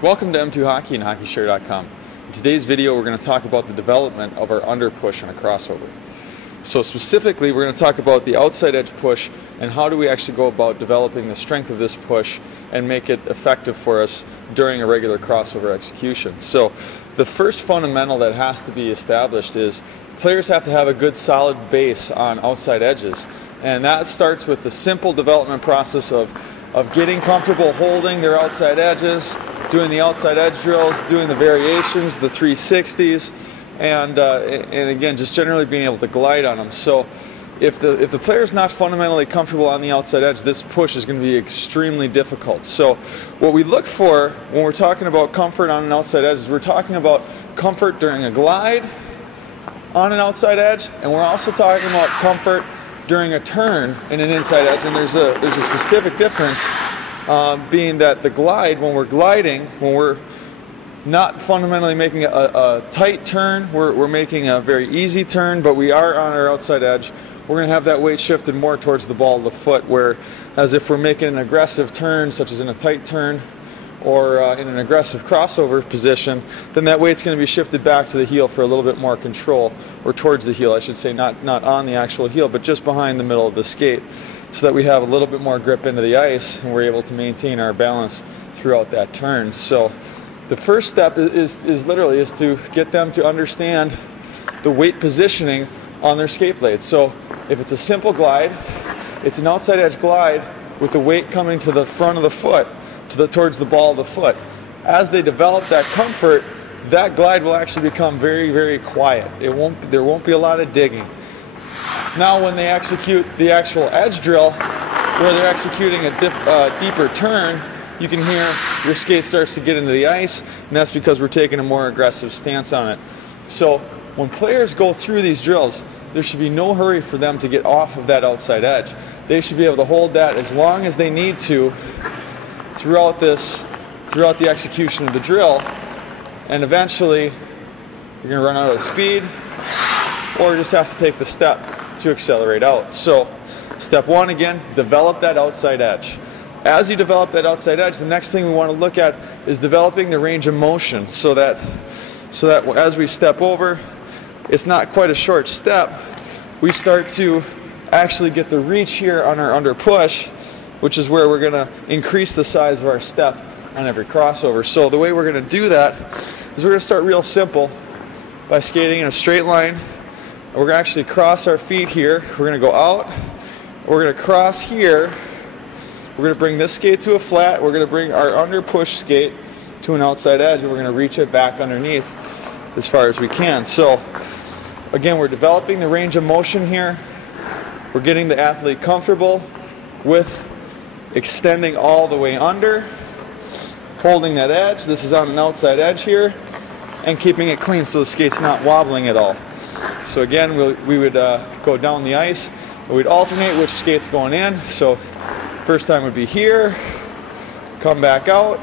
Welcome to M2 Hockey and HockeyShare.com. In today's video, we're going to talk about the development of our under push on a crossover. So specifically, we're going to talk about the outside edge push and how do we actually go about developing the strength of this push and make it effective for us during a regular crossover execution. So the first fundamental that has to be established is players have to have a good solid base on outside edges. And that starts with the simple development process of getting comfortable holding their outside edges, doing the outside edge drills, doing the variations, the 360s, and again, just generally being able to glide on them. So if the player's not fundamentally comfortable on the outside edge, this push is going to be extremely difficult. So what we look for when we're talking about comfort on an outside edge is we're talking about comfort during a glide on an outside edge, and we're also talking about comfort during a turn in an inside edge. And there's a specific difference. Being that the glide, when we're gliding, when we're not fundamentally making a tight turn, we're making a very easy turn, but we are on our outside edge, we're going to have that weight shifted more towards the ball of the foot, whereas if we're making an aggressive turn, such as in a tight turn or in an aggressive crossover position, then that weight's going to be shifted back to the heel for a little bit more control, or towards the heel, I should say, not on the actual heel, but just behind the middle of the skate, so that we have a little bit more grip into the ice and we're able to maintain our balance throughout that turn. So the first step is literally to get them to understand the weight positioning on their skate blades. So if it's a simple glide, it's an outside edge glide with the weight coming to the front of the foot, towards the ball of the foot. As they develop that comfort, that glide will actually become very, very quiet. There won't be a lot of digging. Now when they execute the actual edge drill, where they're executing a deeper turn, you can hear your skate starts to get into the ice, and that's because we're taking a more aggressive stance on it. So when players go through these drills, there should be no hurry for them to get off of that outside edge. They should be able to hold that as long as they need to throughout the execution of the drill, and eventually you're going to run out of speed, or you just have to take the step to accelerate out. So step one, again, develop that outside edge. As you develop that outside edge, the next thing we want to look at is developing the range of motion, so that as we step over, it's not quite a short step. We start to actually get the reach here on our under push, which is where we're going to increase the size of our step on every crossover. So the way we're going to do that is we're going to start real simple by skating in a straight line. We're going to actually cross our feet here. We're going to go out. We're going to cross here. We're going to bring this skate to a flat. We're going to bring our under push skate to an outside edge, and we're going to reach it back underneath as far as we can. So again, we're developing the range of motion here. We're getting the athlete comfortable with extending all the way under, holding that edge. This is on an outside edge here, and keeping it clean so the skate's not wobbling at all. So again, we would go down the ice, and we'd alternate which skate's going in. So first time would be here, come back out,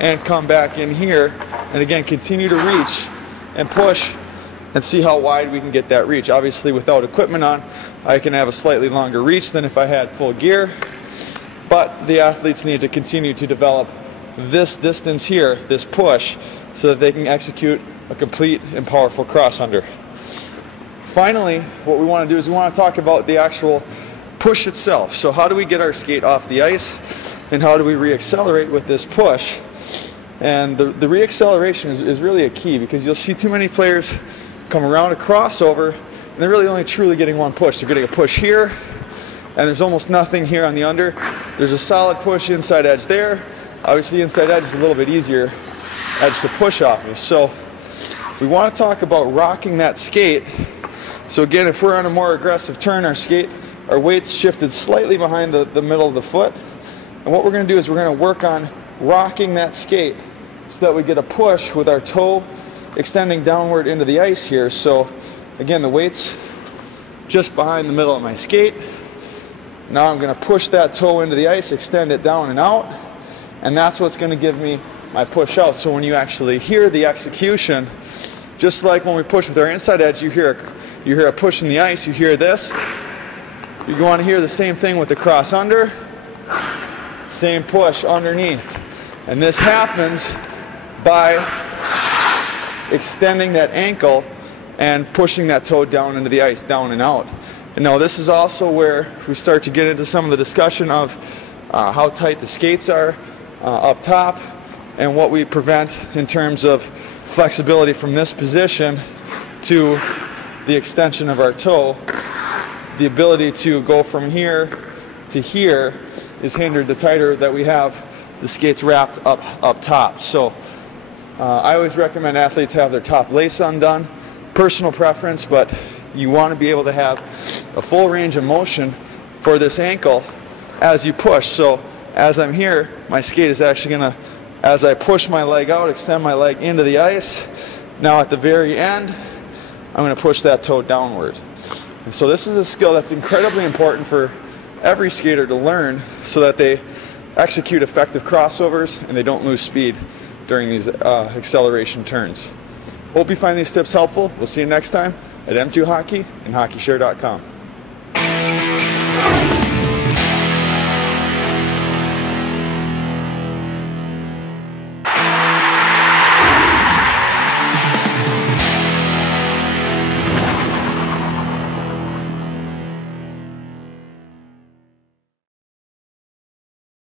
and come back in here, and again continue to reach and push and see how wide we can get that reach. Obviously without equipment on, I can have a slightly longer reach than if I had full gear, but the athletes need to continue to develop this distance here, this push, so that they can execute a complete and powerful cross under. Finally, what we want to do is we want to talk about the actual push itself. So how do we get our skate off the ice, and how do we reaccelerate with this push? And the reacceleration is really a key, because you'll see too many players come around a crossover and they're really only truly getting one push. They're getting a push here, and there's almost nothing here on the under. There's a solid push inside edge there. Obviously inside edge is a little bit easier edge to push off of. So we want to talk about rocking that skate. So again, if we're on a more aggressive turn, our weight's shifted slightly behind the middle of the foot. And what we're going to do is we're going to work on rocking that skate so that we get a push with our toe extending downward into the ice here. So again, the weight's just behind the middle of my skate. Now I'm going to push that toe into the ice, extend it down and out, and that's what's going to give me my push out. So when you actually hear the execution, just like when we push with our inside edge, you hear a push in the ice, you hear this. You want to hear the same thing with the cross under, same push underneath. And this happens by extending that ankle and pushing that toe down into the ice, down and out. And now this is also where we start to get into some of the discussion of how tight the skates are up top and what we prevent in terms of flexibility from this position to the extension of our toe. The ability to go from here to here is hindered the tighter that we have the skates wrapped up top. So I always recommend athletes have their top lace undone. Personal preference, but you want to be able to have a full range of motion for this ankle as you push. So as I'm here, my skate is actually going to, as I push my leg out, extend my leg into the ice. Now at the very end, I'm going to push that toe downward. And so this is a skill that's incredibly important for every skater to learn so that they execute effective crossovers and they don't lose speed during these acceleration turns. Hope you find these tips helpful. We'll see you next time at M2 Hockey and HockeyShare.com.